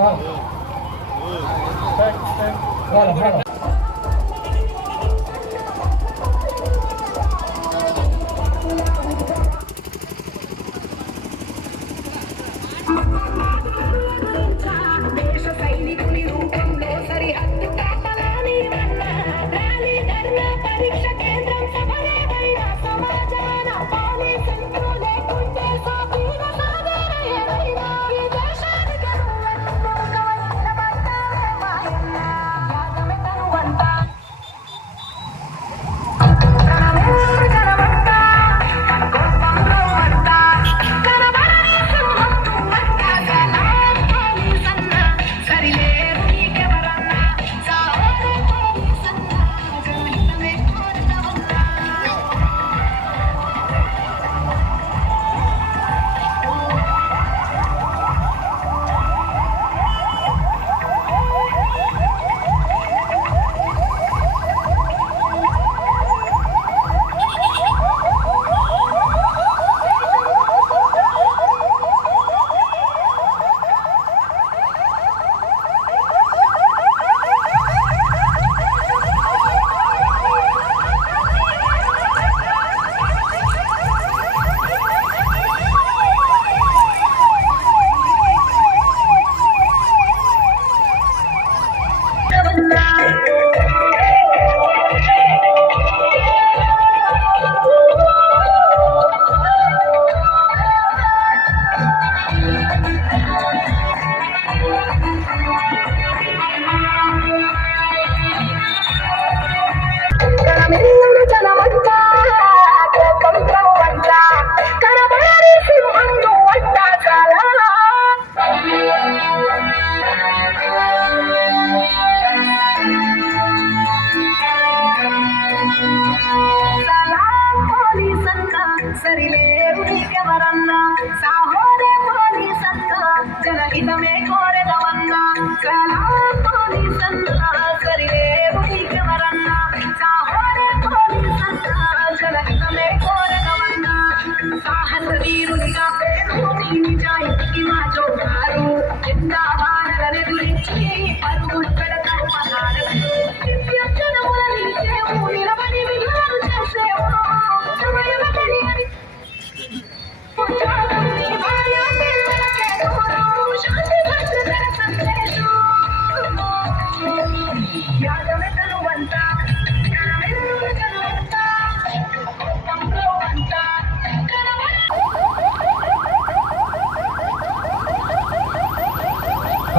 はい。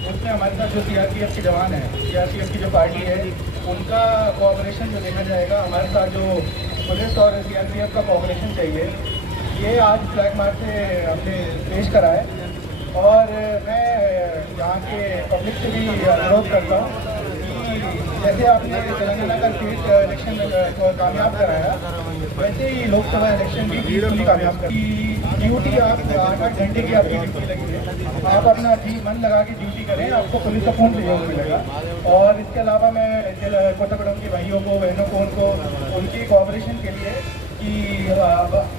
उसमें हमारे साथ जो सीआरपीएफ के जवान हैं सीआरपीएफ की जो पार्टी है, उनका कोऑपरेशन जो देखा जाएगा, हमारे साथ जो पुलिस और सीआरपीएफ का कोऑपरेशन चाहिए, ये आज फ्लैग मार्च से हमने पेश करा है। और मैं यहाँ के पब्लिक से भी अनुरोध करता हूँ जैसे आपने तेलंगाना का स्टेट इलेक्शन को कामयाब कराया, वैसे ही लोकसभा इलेक्शन भी कामयाब कर ड्यूटी आप आठ आठ घंटे की आपकी ड्यूटी लगी है। आप अपना जी मन लगा के ड्यूटी करें, आपको पुलिस का पूर्ण सहयोग मिलेगा। और इसके अलावा मैं कोटागुड़म के भाइयों को, बहनों को, उनको, उनके कोऑपरेशन के लिए कि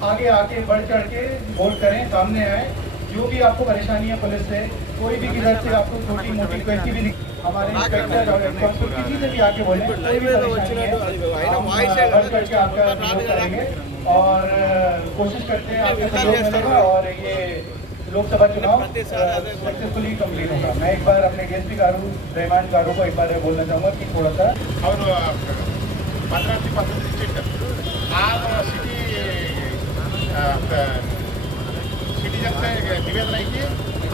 आगे आके बढ़ चढ़ के वोट करें, सामने आए। जो भी आपको परेशानी है पुलिस से कोई भी किधर से आपको छोटी मोटी कैसी भी हमारे इंस्पेक्टर और कांस्टेबल किसी से भी आके बोले कोई भी परेशानी है हल करके आपका सहयोग करेंगे। और कोशिश करते हैं आपके सहयोग मिलेगा और ये लोकसभा चुनाव सक्सेसफुली कंप्लीट होगा। मैं एक बार अपने डीएसपी कारू रहमान कारू को एक बार बोलना चाहूँगा कि थोड़ा सा और पंद्रह से पंद्रह आप सिटी से निवेदन है कि,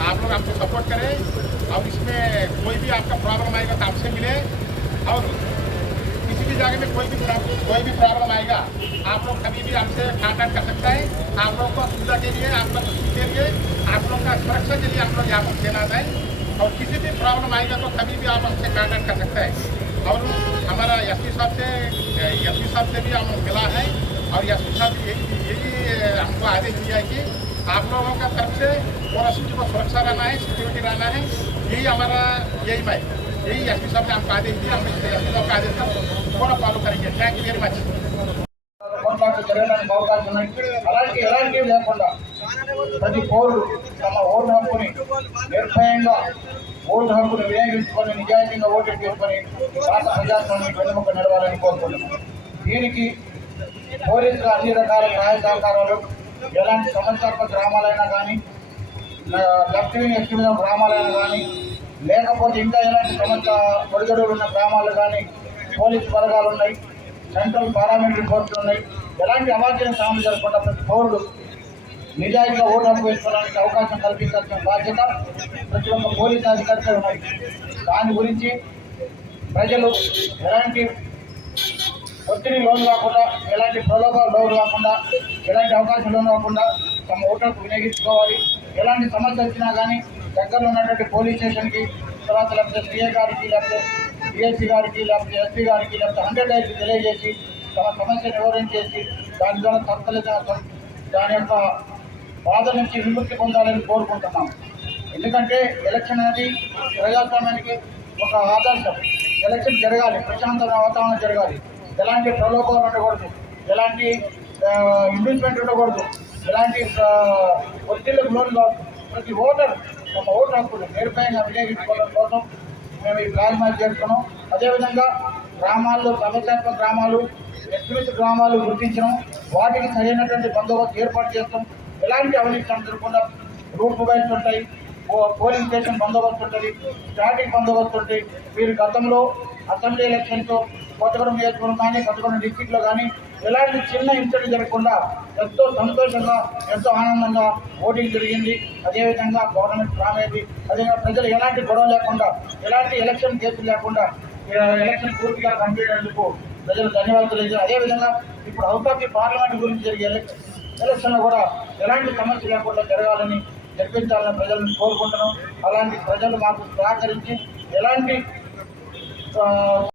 आप लोग हमको सपोर्ट करें। और इसमें कोई भी आपका प्रॉब्लम आएगा तो आपसे मिले। और किसी भी जगह में कोई भी कोई भी प्रॉब्लम आएगा, आप लोग कभी भी हमसे कांटेक्ट कर सकते हैं। आप लोग को सुविधा के लिए आपका के लिए, आप लोग का सुरक्षा के लिए आप लोग यहाँ पर तैनात हैं। और किसी भी प्रॉब्लम आएगा तो कभी भी आप हमसे कांटेक्ट कर सकते हैं। और हमारा एस पी साहब से एस पी साहब से भी हम मिला है। और एस पी साहब यही यही हमको आदेश दिया है कि आप लोगों का तरफ से पूरा सिटी को सुरक्षा रहना है सिक्योरिटी रहना है यही हमारा यही मैं यही एस पी साहब ने हमको आदेश दिया हम एस पी साहब का आदेश का पूरा फॉलो करेंगे थैंक यू वेरी मच కొట్లాట్లు జరగడానికి అవకాశం ఉన్నాయి అలాంటి ఎలాంటివి లేకుండా ప్రతి పౌరుడు తమ ఓటు హక్కుని నిర్భయంగా ఓటు హక్కును వినియోగించుకొని నిజాయితీగా ఓటు చేసుకొని భారత ప్రజాస్వామ్యం వెనుముక నడవాలని కోరుకుంటున్నాం దీనికి పోలీసులు అన్ని రకాల సహాయ సహకారాలు ఎలాంటి సమస్యాత్మక గ్రామాలైనా కానీ లెఫ్ట్ ఎక్కువ గ్రామాలైనా కానీ లేకపోతే ఇంకా ఎలాంటి సమస్య ఒడిగడులు ఉన్న గ్రామాలు కానీ పోలీసు బలగాలు ఉన్నాయి సెంట్రల్ పారామిలిటరీ ఫోర్సులు ఉన్నాయి ఎలాంటి అవాంఛనీయ సాగులు జరగకుండా ప్రతి పౌరుడు నిజాయితీగా ఓటు హక్కు వేసుకోవడానికి అవకాశం కల్పించాల్సిన బాధ్యత ప్రతి ఒక్క పోలీసు అధికారిపై ఉన్నాయి దాని గురించి ప్రజలు ఎలాంటి ఒత్తిడి లోన్ కాకుండా ఎలాంటి ప్రలోభాలు లోన్ కాకుండా ఎలాంటి అవకాశం లోన్ కాకుండా తమ ఓటర్కు వినియోగించుకోవాలి. ఎలాంటి సమస్య వచ్చినా కానీ దగ్గరలో ఉన్నటువంటి పోలీస్ స్టేషన్కి తర్వాత లేకపోతే సిఏ గారికి లేకపోతే డిఎస్సీ గారికి లేకపోతే ఎస్పీ గారికి లేకపోతే హండ్రెడ్ ఐదు తెలియజేసి తమ సమస్య నివారించేసి దాని ద్వారా తప్పలేదు దాని యొక్క బాధ నుంచి విముక్తి పొందాలని కోరుకుంటున్నాం. ఎందుకంటే ఎలక్షన్ అనేది ప్రజాస్వామ్యానికి ఒక ఆదర్శం. ఎలక్షన్ జరగాలి. ప్రశాంతమైన వాతావరణం జరగాలి. ఎలాంటి ప్రలోభాలు ఉండకూడదు. ఎలాంటి ఇన్వెస్ట్మెంట్ ఉండకూడదు. ఎలాంటి ఆ, లోన్ కావద్దు ప్రతి ఓటర్ ఒక ఓటు హక్కులు నిర్భయంగా వినియోగించుకోవడం కోసం మేము ఈ ఫ్లాగ్ చేసుకున్నాం అదేవిధంగా గ్రామాల్లో సమస్యాత్మక గ్రామాలు ఎక్స్ట్రీమిస్ట్ గ్రామాలు గుర్తించడం వాటికి సరైనటువంటి బందోబస్తు ఏర్పాటు చేస్తాం. ఎలాంటి అవినీతి జరగకుండా రూట్ మొబైల్స్ ఉంటాయి పో- పోలింగ్ స్టేషన్ బందోబస్తు ఉంటుంది స్టాటిక్ బందోబస్తు ఉంటాయి వీరు గతంలో అసెంబ్లీ ఎలక్షన్తో కొత్తగూడెం నియోజకవర్గం కానీ కొత్తగూడెం డిస్టిక్లో కానీ ఎలాంటి చిన్న ఇన్సిడెంట్ జరగకుండా ఎంతో సంతోషంగా ఎంతో ఆనందంగా ఓటింగ్ జరిగింది. అదేవిధంగా గవర్నమెంట్ రామేది అదేవిధంగా ప్రజలు ఎలాంటి గొడవ లేకుండా ఎలాంటి ఎలక్షన్ కేసులు లేకుండా ఎలక్షన్ పూర్తిగా కంప్లీట్ అయినందుకు ప్రజలు ధన్యవాదాలు తెలియజేయాలి అదేవిధంగా ఇప్పుడు అవుట్ ఆఫ్ ది పార్లమెంట్ గురించి జరిగే ఎలక్షన్ ఎలక్షన్లో కూడా ఎలాంటి సమస్య లేకుండా జరగాలని జరిపించాలని ప్రజలను కోరుకుంటున్నాం. అలాంటి ప్రజలు మాకు సహకరించి ఎలాంటి